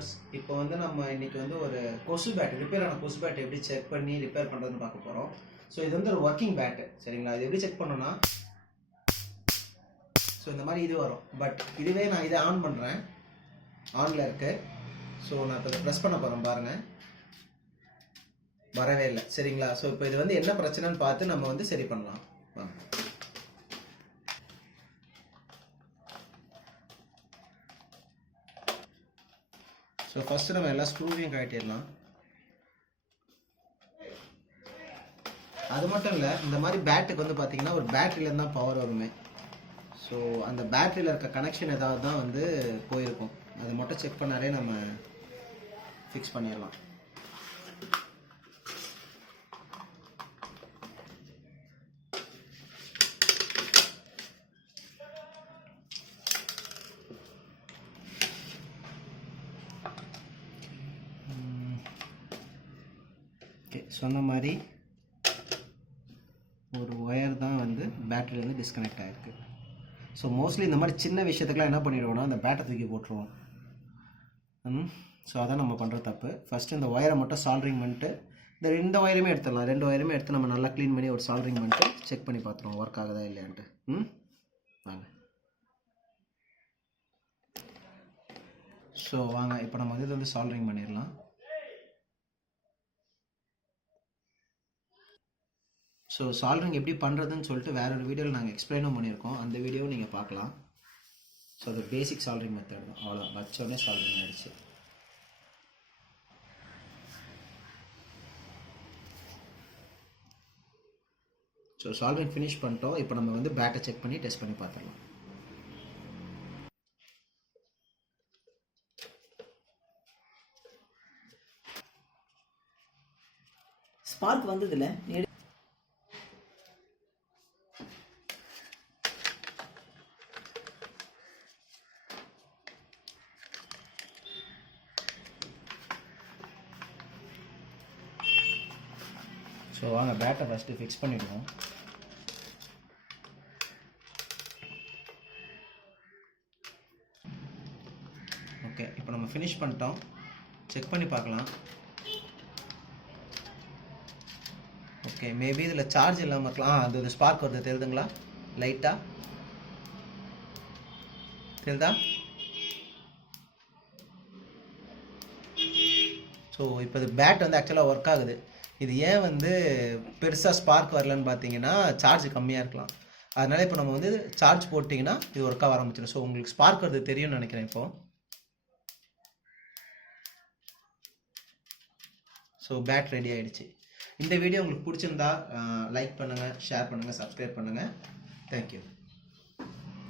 Viewers, இப்போ வந்து நம்ம இன்னைக்கு வந்து ஒரு கொசு பேட், ரிப்பேர் ஆன கொசு பேட் எப்படி செக் பண்ணி ரிப்பேர் பண்ணுறதுன்னு பார்க்க போகிறோம். ஸோ இது வந்து ஒரு ஒர்க்கிங் பேட்டு, சரிங்களா? இது எப்படி செக் பண்ணோன்னா, ஸோ இந்த மாதிரி இது வரும். பட் இதுவே நான் இதை ஆன் பண்ணுறேன், ஆனில் இருக்கு. ஸோ நான் இப்போ இதை ப்ரெஸ் பண்ண போகிறேன் பாருங்கள், வரவே இல்லை, சரிங்களா? ஸோ இப்போ இது வந்து என்ன பிரச்சனைன்னு பார்த்து நம்ம வந்து சரி பண்ணலாம். ஸோ ஃபஸ்ட்டு நம்ம எல்லா ஸ்க்ரூவையும் கழட்டிடலாம். அது மட்டும் இல்லை, இந்த மாதிரி பேட்டுக்கு வந்து பார்த்தீங்கன்னா ஒரு பேட்டரியிலேருந்து தான் பவர் வருமே. ஸோ அந்த பேட்டரியில் இருக்க கனெக்ஷன் ஏதாவது தான் வந்து போயிருக்கும். அதை மட்டும் செக் பண்ணாலே நம்ம ஃபிக்ஸ் பண்ணிடலாம். ஓகே, சொன்ன மாதிரி ஒரு ஒயர் தான் வந்து பேட்டரியிலேருந்து டிஸ்கனெக்ட் ஆகிருக்கு. ஸோ மோஸ்ட்லி இந்த மாதிரி சின்ன விஷயத்துக்குலாம் என்ன பண்ணிடுவோம்னா அந்த பேட்டை தூக்கி போட்டுருவோம். ஸோ அதான் நம்ம பண்ணுற தப்பு. ஃபஸ்ட்டு இந்த ஒயரை மட்டும் சால்ட்ரிங் பண்ணிட்டு, இந்த ஒயருமே எடுத்துடலாம். 2 ஒயருமே எடுத்து நம்ம நல்லா க்ளீன் பண்ணி ஒரு சால்ட்ரிங் பண்ணிட்டு செக் பண்ணி பார்த்துருவோம் ஒர்க் ஆகுதா இல்லையான்ட்டு. வாங்க. ஸோ வாங்க, இப்போ நம்ம இது வந்து சால்ட்ரிங் பண்ணிடலாம். ஸோ சால்ட்ரிங் எப்படி பண்ணுறதுன்னு சொல்லிட்டு வேற ஒரு வீடியோவில் நாங்கள் எக்ஸ்பிளைனும் பண்ணியிருக்கோம். அந்த வீடியோவும் நீங்கள் பார்க்கலாம். ஸோ அது பேசிக் சால்ட்ரிங் மெத்தட் தான், அவ்வளோதான். வச்சோடனே சால்ட்ரிங் ஆகிடுச்சு. ஸோ சால்ட்ரிங் ஃபினிஷ் பண்ணிட்டோம். இப்போ நம்ம வந்து பேட்டை செக் பண்ணி டெஸ்ட் பண்ணி பார்த்துடலாம். ஸ்பார்க் வந்ததில்ல. ஸோ வாங்க பேட்டை ஃபஸ்ட்டு ஃபிக்ஸ் பண்ணிவிடுவோம். ஓகே, இப்போ நம்ம ஃபினிஷ் பண்ணிட்டோம். செக் பண்ணி பார்க்கலாம். ஓகே, மேபி இதில் சார்ஜ் இல்லாமல் இருக்கலாம். அது ஸ்பார்க் வருது, தெரியுதுங்களா? லைட்டாக தெரியுதா? ஸோ இப்போ இது பேட் வந்து ஆக்சுவலாக ஒர்க் ஆகுது. இது ஏன் வந்து பெருசாக ஸ்பார்க் வரலன்னு பார்த்தீங்கன்னா சார்ஜ் கம்மியாக இருக்கலாம். அதனால் இப்போ நம்ம வந்து சார்ஜ் போட்டிங்கன்னா இது ஒர்க்காக ஆரம்பிச்சிடும். ஸோ உங்களுக்கு ஸ்பார்க் வருது தெரியும்னு நினைக்கிறேன். இப்போது ஸோ பேட் ரெடி ஆகிடுச்சு. இந்த வீடியோ உங்களுக்கு பிடிச்சிருந்தா லைக் பண்ணுங்கள், ஷேர் பண்ணுங்கள், சப்ஸ்கிரைப் பண்ணுங்கள். தேங்க்யூ.